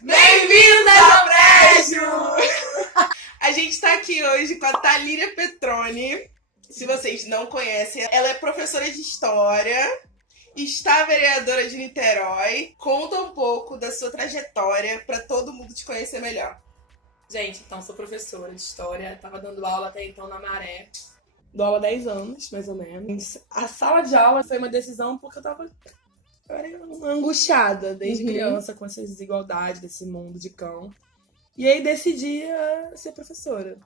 Bem-vindos ao Brejo! A gente tá aqui hoje com a Thalíria Petroni. Se vocês não conhecem, ela é professora de História, está vereadora de Niterói. Conta um pouco da sua trajetória para todo mundo te conhecer melhor. Gente, então, sou professora de História, tava dando aula até então na Maré. Dou aula há 10 anos, mais ou menos. A sala de aula foi uma decisão porque eu era angustiada desde criança com essas desigualdades desse mundo de cão. E aí decidi ser professora.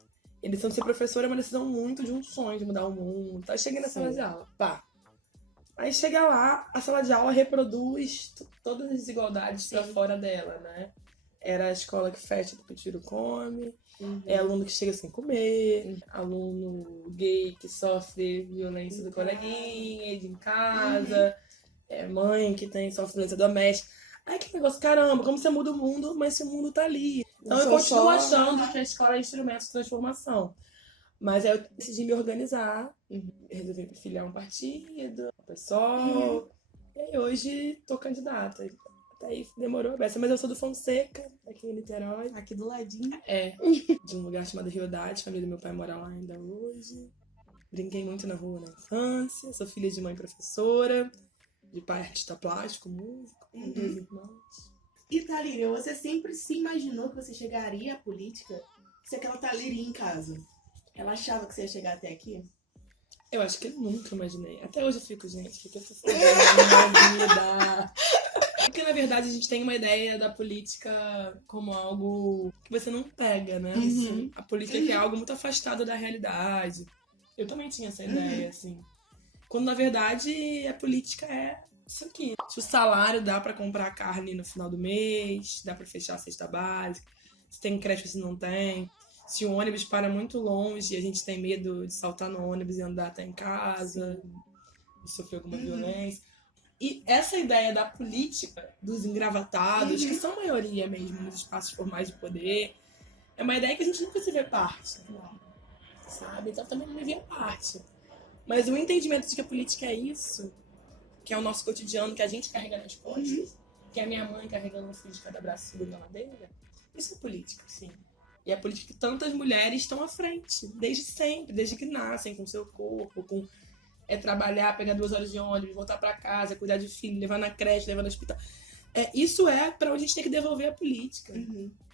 E a decisão de ser professora é uma decisão muito de um sonho, de mudar o mundo. Aí cheguei na sala de aula, pá. Aí chega lá, a sala de aula reproduz todas as desigualdades pra fora dela, né? Era a escola que fecha porque o tiro come, é aluno que chega sem comer, aluno gay que sofre violência do coleguinha, em casa, mãe que sofre violência doméstica. Aí que negócio, caramba, como você muda o mundo, mas esse mundo tá ali. Então eu continuo achando que a escola é instrumento de transformação. Mas aí eu decidi me organizar, resolvi me filiar a um partido, um PSOL, e aí hoje tô candidata. Até aí demorou a beça, mas eu sou do Fonseca, aqui em Niterói. Aqui do ladinho. De um lugar chamado Riodade, a família do meu pai mora lá ainda hoje. Brinquei muito na rua na infância, sou filha de mãe professora, de pai artista plástico, músico, com 2 irmãos. E Thalíria, você sempre se imaginou que você chegaria à política se aquela Thalíria em casa? Ela achava que você ia chegar até aqui? Eu acho que eu nunca imaginei. Até hoje eu fico, gente, o que eu tô fazendo na minha vida? Porque, na verdade, a gente tem uma ideia da política como algo que você não pega, né? Assim, a política que é algo muito afastado da realidade. Eu também tinha essa ideia, assim. Quando, na verdade, a política é isso aqui. Se o salário dá pra comprar carne no final do mês, dá pra fechar a cesta básica, se tem creche ou se não tem, se o ônibus para muito longe e a gente tem medo de saltar no ônibus e andar até em casa, e sofrer alguma violência. E essa ideia da política, dos engravatados, que são maioria mesmo nos espaços formais de poder, é uma ideia que a gente nunca se vê parte, sabe? Então também não me via parte. Mas o entendimento de que a política é isso, que é o nosso cotidiano, que a gente carrega nas costas, que é a minha mãe carregando um filho de cada braço segurando a madeira, isso é política, sim. E é a política que tantas mulheres estão à frente, desde sempre, desde que nascem, com seu corpo, com trabalhar, pegar 2 horas de ônibus, voltar pra casa, cuidar de filho, levar na creche, levar no hospital. Isso é pra onde a gente tem que devolver a política.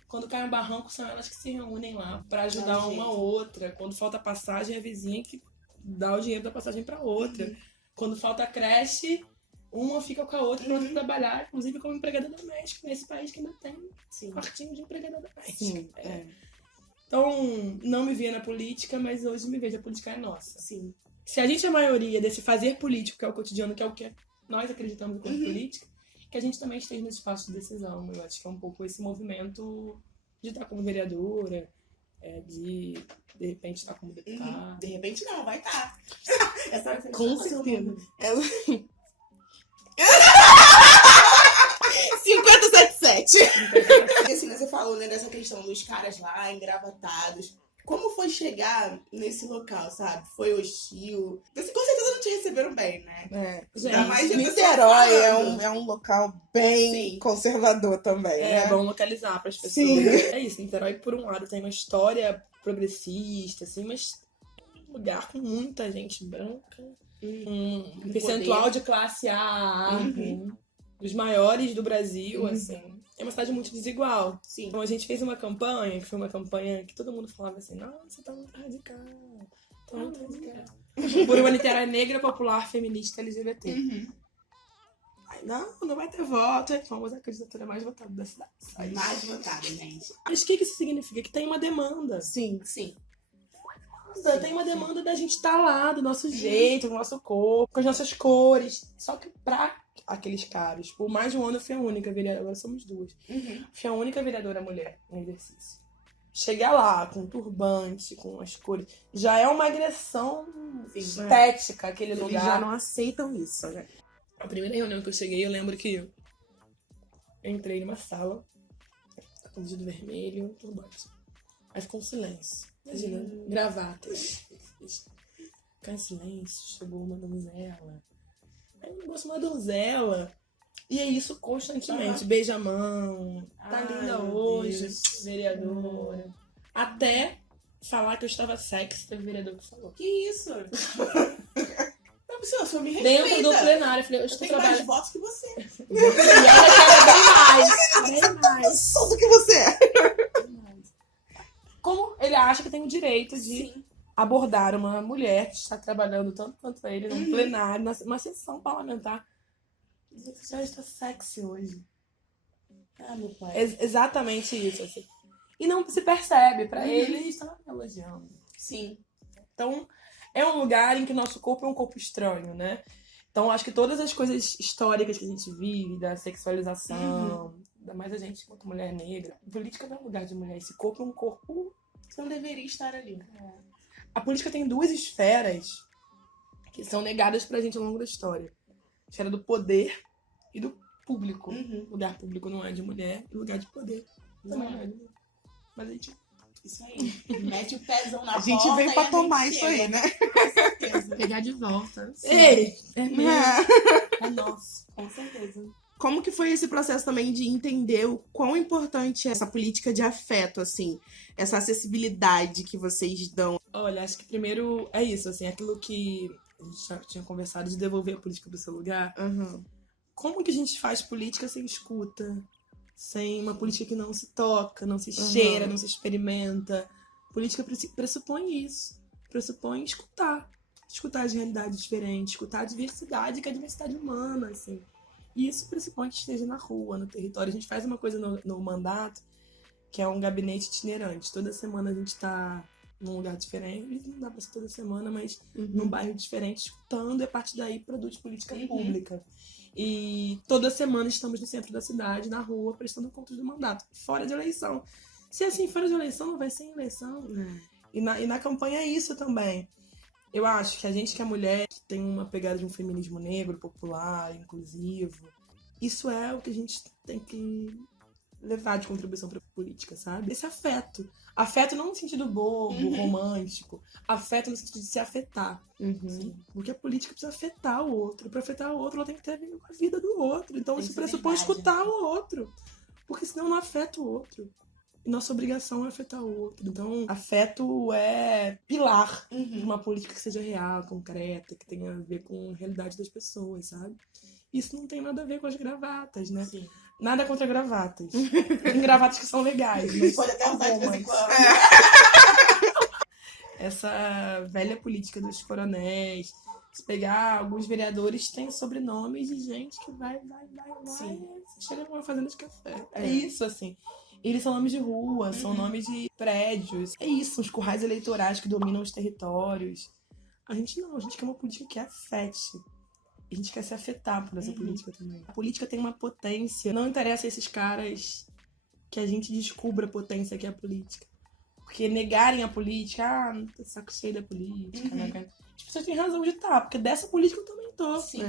Quando cai um barranco, são elas que se reúnem lá pra ajudar uma outra. Quando falta passagem, é a vizinha que dá o dinheiro da passagem pra outra. Quando falta creche, uma fica com a outra pra outra trabalhar, inclusive como empregada doméstica, nesse país que ainda tem quartinho de empregada doméstica. Então, não me via na política, mas hoje me vejo. A política é nossa. Se a gente é a maioria desse fazer político, que é o cotidiano, que é o que nós acreditamos como política, que a gente também esteja nesse espaço de decisão. Eu acho que é um pouco esse movimento de estar como vereadora, de repente estar como deputada. De repente não, vai estar. Com certeza. 577. Assim, você falou, né, dessa questão dos caras lá, engravatados. Como foi chegar nesse local, sabe? Foi hostil? Você, com certeza não te receberam bem, né? Gente, Niterói é um local bem conservador também, né? É bom localizar para as pessoas. É isso, Niterói, por um lado, tem uma história progressista, assim, mas um lugar com muita gente branca, um percentual de classe A, dos maiores do Brasil, assim. É uma cidade muito desigual. Então a gente fez uma campanha, que foi uma campanha que todo mundo falava assim, nossa, tá muito radical. Tá muito radical. Por uma Niterói negra, popular, feminista, LGBT. Aí, não vai ter voto. Fomos a candidatura mais votada da cidade. Mais votada, gente. Mas o que isso significa? Que tem uma demanda. Sim. Tem uma demanda da gente estar lá, do nosso jeito, do nosso corpo, com as nossas cores. Só que pra aqueles caras, por mais de um ano eu fui a única vereadora, agora somos 2. Fui a única vereadora mulher no exercício. Chegar lá com turbante, com as cores, já é uma agressão estética, aquele lugar. Eles já não aceitam isso, né? A primeira reunião que eu cheguei, eu lembro que eu entrei numa sala, com vestido vermelho, turbante. Aí ficou um silêncio. Imagina, gravatas. Ficar em silêncio, chegou uma donzela. Aí eu gosto de uma donzela. E é isso constantemente. Beija a mão. Tá Até falar que eu estava sexy, teve vereador que falou. Que isso? Não precisa, só me respeita. Dentro do plenário, eu falei, eu Eu estou tenho mais trabalhando. votos que você. E ela quer bem mais. Só do que você é. Bem mais. Como ele acha que tem o direito de Sim. abordar uma mulher que está trabalhando tanto quanto ele num plenário, numa sessão parlamentar, dizer que você já está sexy hoje. Ah, meu pai. Exatamente isso, assim. E não se percebe, pra ele está me elogiando. Sim. Então, é um lugar em que nosso corpo é um corpo estranho, né? Então, acho que todas as coisas históricas que a gente vive, da sexualização, ainda mais a gente quanto mulher negra, a política não é um lugar de mulher, esse corpo é um corpo. Você não deveria estar ali. A política tem duas esferas que são negadas pra gente ao longo da história. A esfera do poder e do público. Lugar público não é de mulher, e lugar de poder também não é de mulher. Mas a gente... Isso aí. Mete o pezão na A gente porta veio e pra a tomar gente isso aí, chega. né? Com certeza. Pegar de volta. Ei! É meu. É nosso. Com certeza. Como que foi esse processo também de entender o quão importante é essa política de afeto, assim? Essa acessibilidade que vocês dão. Olha, acho que primeiro é isso, assim, aquilo que a gente já tinha conversado de devolver a política pro seu lugar. Como que a gente faz política sem escuta? Sem uma política que não se toca, não se cheira, não se experimenta. Política pressupõe isso. Pressupõe escutar. Escutar as realidades diferentes, escutar a diversidade, que é a diversidade humana, assim. E isso pressupõe que esteja na rua, no território. A gente faz uma coisa no mandato, que é um gabinete itinerante. Toda semana a gente tá num lugar diferente. Não dá pra ser toda semana, mas num bairro diferente, escutando, e a partir daí produz política pública. E toda semana estamos no centro da cidade, na rua, prestando contas do mandato, fora de eleição. Se assim, fora de eleição, não vai ser em eleição. E na campanha é isso também. Eu acho que a gente que é mulher, que tem uma pegada de um feminismo negro, popular, inclusivo, isso é o que a gente tem que levar de contribuição para a política, sabe? Esse afeto. Afeto não no sentido bobo, romântico. Afeto no sentido de se afetar. Assim. Porque a política precisa afetar o outro. Para afetar o outro, ela tem que ter a ver com a vida do outro. Então isso pressupõe escutar o outro. Porque senão não afeta o outro. E nossa obrigação é afetar o outro. Então, afeto é pilar de uma política que seja real, concreta, que tenha a ver com a realidade das pessoas, sabe? Isso não tem nada a ver com as gravatas, né? Sim. Nada contra gravatas. Tem gravatas que são legais, mas Pode até usar de vez em quando. Essa velha política dos coronéis, se pegar alguns vereadores, tem sobrenomes de gente que vai. Sim. Chega numa fazenda de café. É isso, assim. Eles são nomes de rua, são nomes de prédios. É isso, são os currais eleitorais que dominam os territórios. A gente não, a gente quer uma política que afete. A gente quer se afetar por essa política também. A política tem uma potência. Não interessa a esses caras que a gente descubra a potência que é a política. Porque negarem a política, não tô saco cheio da política, né? As pessoas têm razão de estar, porque dessa política eu também tô. Sim.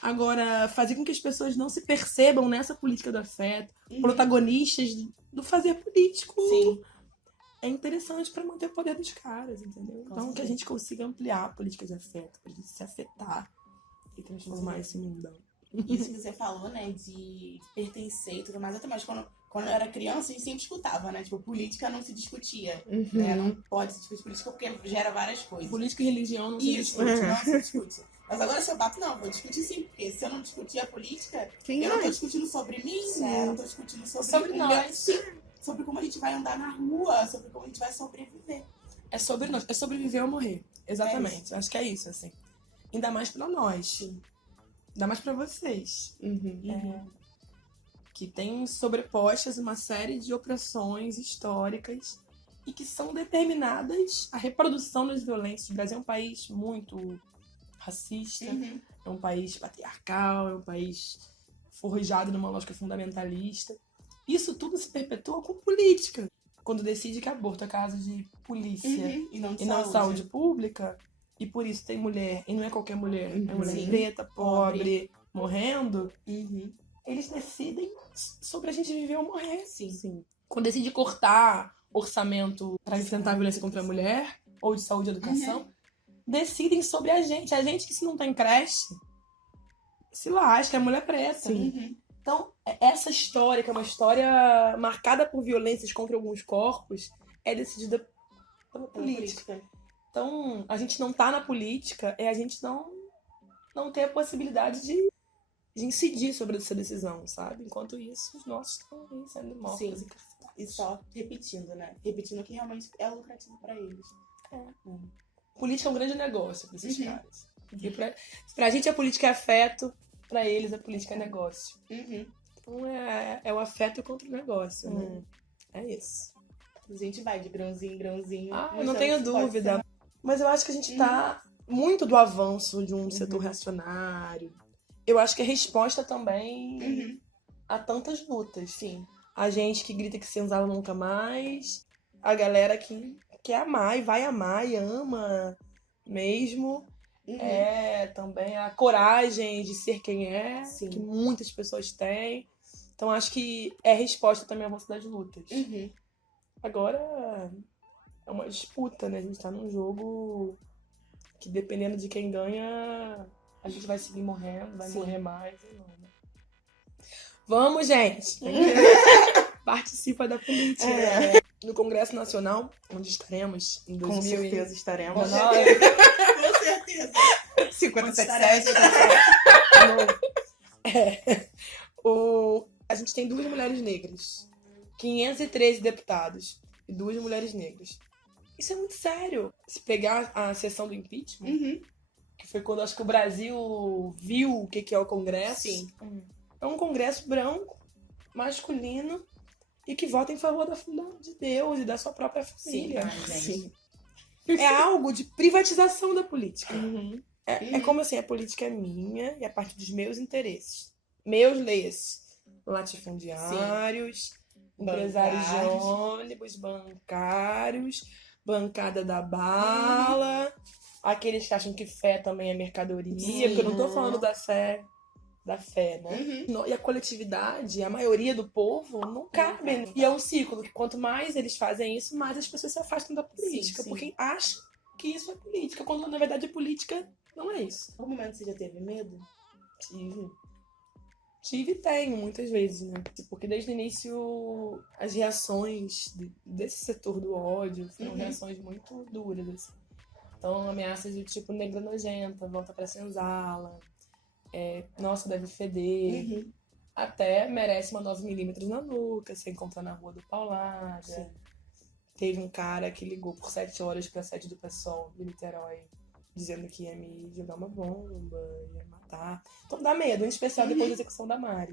Agora, fazer com que as pessoas não se percebam nessa política do afeto, protagonistas do fazer político, Sim. é interessante para manter o poder dos caras, entendeu? Então, que a gente consiga ampliar a política de afeto, pra gente se afetar e transformar esse mundão. Isso que você falou, né, de pertencer e tudo mais, até mais quando eu era criança, a gente sempre escutava, né, tipo, política não se discutia, né, não pode se discutir política porque gera várias coisas. Política e religião não se Isso, discute. não se discute. Mas agora se eu bato, não, vou discutir sim, porque se eu não discutir a política, eu não tô discutindo sobre mim, né, eu não tô discutindo sobre o nós. sobre como a gente vai andar na rua, sobre como a gente vai sobreviver. É sobre nós, é sobreviver ou morrer. Exatamente, acho que é isso, assim. Ainda mais pra nós. Sim. Ainda mais pra vocês. Que tem sobrepostas uma série de opressões históricas e que são determinadas a reprodução das violências. O Brasil é um país muito racista, é um país patriarcal, é um país forjado numa lógica fundamentalista. Isso tudo se perpetua com política. Quando decide que aborto é caso de polícia E não de e não de saúde pública, e por isso tem mulher, e não é qualquer mulher, é mulher Sim. preta, pobre, morrendo, eles decidem sobre a gente viver ou morrer. Sim. Quando decide cortar orçamento para enfrentar a violência contra a mulher, ou de saúde e educação, decidem sobre a gente. A gente que se não tem creche, se lasca, é mulher preta. Então, essa história, que é uma história marcada por violências contra alguns corpos, é decidida pela política. Então, a gente não tá na política, a gente não ter a possibilidade de incidir sobre essa decisão, sabe? Enquanto isso, os nossos estão aí sendo mortos e encarcerados. E só repetindo, né? Repetindo que realmente é lucrativo pra eles. Política é um grande negócio pra esses caras. E pra gente a política é afeto, pra eles a política é negócio. Então é o afeto contra o negócio, né? É isso. A gente vai de grãozinho em grãozinho. Eu não tenho dúvida. Mas eu acho que a gente tá muito do avanço de um setor reacionário. Eu acho que é resposta também a tantas lutas. Sim. A gente que grita que senzala nunca mais. A galera que quer amar e vai amar e ama mesmo. É também a coragem de ser quem é, que muitas pessoas têm. Então acho que é resposta também ao avanço das lutas. Agora é uma disputa, né? A gente tá num jogo que dependendo de quem ganha, a gente vai seguir morrendo, vai morrer mais ou não, né? Vamos, gente! Participa da política. No Congresso Nacional, onde estaremos em 2000. Com certeza estaremos. Com certeza. 57. A gente tem 2 mulheres negras, 513 deputados e 2 mulheres negras. Isso é muito sério. Se pegar a sessão do impeachment, que foi quando acho que o Brasil viu o que é o Congresso. Sim. É um Congresso branco, masculino, e que vota em favor de Deus e da sua própria família. Sim. É algo de privatização da política. É como assim, a política é minha e a partir dos meus interesses. Meus leis. Latifundiários, empresários de ônibus, bancários, bancada da bala, aqueles que acham que fé também é mercadoria, porque eu não tô falando da fé, né? E a coletividade, a maioria do povo, não cabe. E é um ciclo que quanto mais eles fazem isso, mais as pessoas se afastam da política, porque acham que isso é política, quando na verdade política não é isso. Em algum momento você já teve medo? Tive e tenho, muitas vezes, né? Porque desde o início, as reações desse setor do ódio foram reações muito duras, assim. Então, ameaças do tipo negra nojenta, volta pra senzala, nossa, deve feder, até merece uma 9mm na nuca, se encontrar na rua do Paulada. Sim. Teve um cara que ligou por 7 horas pra sede do PSOL de Niterói, dizendo que ia me jogar uma bomba, ia matar. Então dá medo, em especial depois da execução da Mari.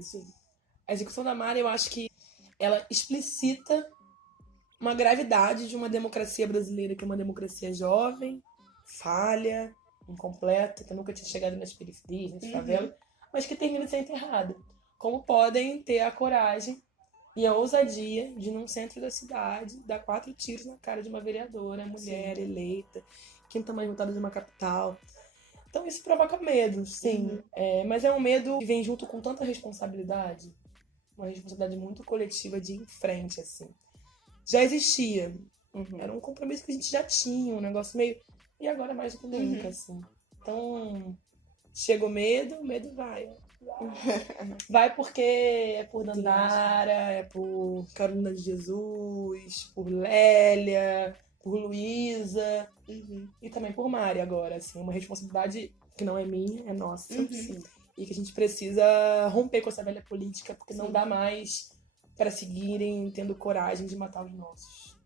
A execução da Mari, eu acho que ela explicita uma gravidade de uma democracia brasileira, que é uma democracia jovem, falha, incompleta, que nunca tinha chegado nas periferias, nas favelas, mas que termina sendo enterrada. Como podem ter a coragem e a ousadia de, num centro da cidade, dar 4 tiros na cara de uma vereadora, mulher eleita, quinta mais votada de uma capital. Então isso provoca medo, sim. Mas é um medo que vem junto com tanta responsabilidade. Uma responsabilidade muito coletiva de ir em frente, assim. Já existia. Era um compromisso que a gente já tinha, um negócio meio... E agora mais do que nunca, assim. Então, chega o medo vai. Vai porque é por Dandara, é por Carolina de Jesus, por Lélia, por Luísa e também por Mari agora, assim, uma responsabilidade que não é minha, é nossa, e que a gente precisa romper com essa velha política, porque não dá mais para seguirem tendo coragem de matar os nossos,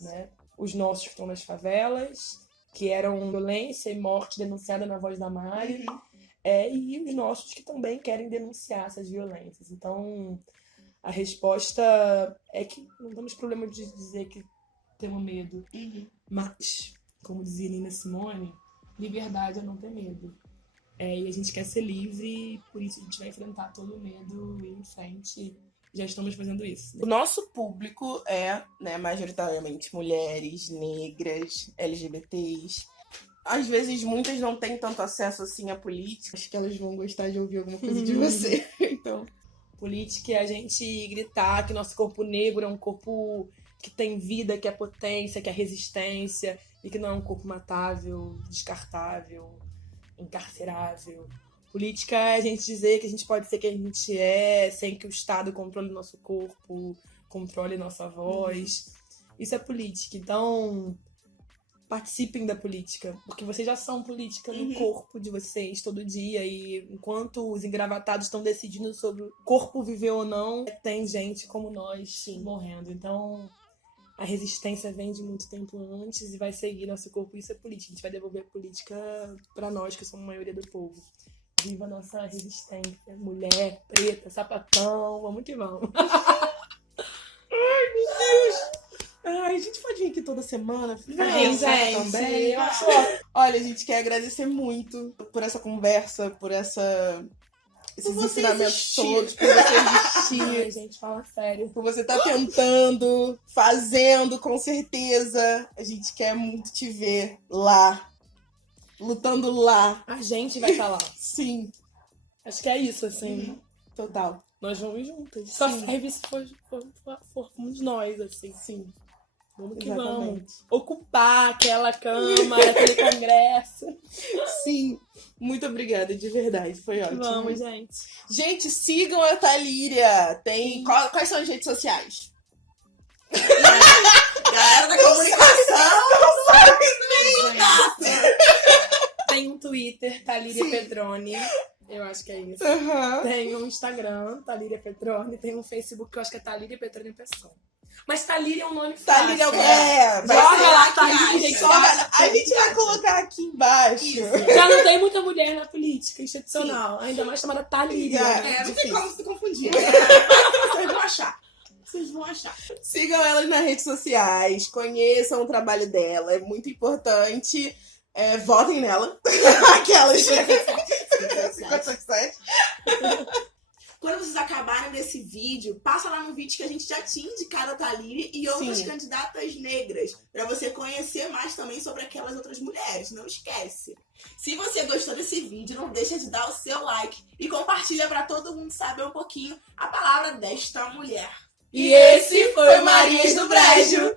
né? Os nossos que estão nas favelas, que eram violência e morte denunciada na voz da Mari, e os nossos que também querem denunciar essas violências. Então, a resposta é que não temos problema de dizer que temos medo. Mas, como dizia Nina Simone, liberdade é não ter medo. E a gente quer ser livre, por isso a gente vai enfrentar todo o medo e ir em frente. Já estamos fazendo isso. O nosso público é, né, majoritariamente mulheres, negras, LGBTs. Às vezes, muitas não têm tanto acesso assim à política. Acho que elas vão gostar de ouvir alguma coisa de você. Então, política é a gente gritar que nosso corpo negro é um corpo que tem vida, que é potência, que é resistência, e que não é um corpo matável, descartável, encarcerável. Política é a gente dizer que a gente pode ser quem a gente é, sem que o Estado controle nosso corpo, controle nossa voz. Isso é política. Então, participem da política. Porque vocês já são política no corpo de vocês todo dia. E enquanto os engravatados estão decidindo sobre o corpo viver ou não, tem gente como nós morrendo. Então, a resistência vem de muito tempo antes e vai seguir nosso corpo. Isso é política. A gente vai devolver a política pra nós, que somos a maioria do povo. Viva a nossa resistência. Mulher, preta, sapatão. Vamos que vamos. Ai, a gente pode vir aqui toda semana? Vem, gente. Também. Eu acho Olha, a gente quer agradecer muito por essa conversa, por esses você ensinamentos existir. todos, por você existir. Ai, gente, fala sério. Por você estar tentando, fazendo, com certeza. A gente quer muito te ver lá. Lutando lá. A gente vai estar lá. Sim, Acho que é isso, assim. total. Nós vamos juntas. Só Sim. serve se formos nós, assim. Sim, Vamos que exatamente. vamos. Ocupar aquela Câmara, aquele Congresso. Sim, muito obrigada, de verdade. Foi ótimo. Vamos, gente. Gente, sigam a Thalíria. Quais são as redes sociais? Galera da comunicação! Tem um Twitter, Thalíria Petroni. Eu acho que é isso. Aham. Tem um Instagram, Thalíria Petroni. Tem um Facebook que eu acho que é Thalíria Petroni Pessoa. Mas Thalíria é um nome fácil. Thalíria Vai Joga ser lá, que Thalíria. acha. Joga. A gente vai colocar aqui embaixo. Já não tem muita mulher na política institucional. Ainda mais chamada Thalíria. Não tem Difícil. como se confundir. Vocês vão achar. Vocês vão achar. Sigam elas nas redes sociais, conheçam o trabalho dela, é muito importante. Votem nela. Aquelas. 57. Quando vocês acabarem desse vídeo, passa lá no vídeo que a gente já tinha indicado a Thalíria e outras Sim. candidatas negras, pra você conhecer mais também sobre aquelas outras mulheres. Não esquece. Se você gostou desse vídeo, não deixa de dar o seu like e compartilha pra todo mundo saber um pouquinho a palavra desta mulher. E esse foi o Marias do Brejo.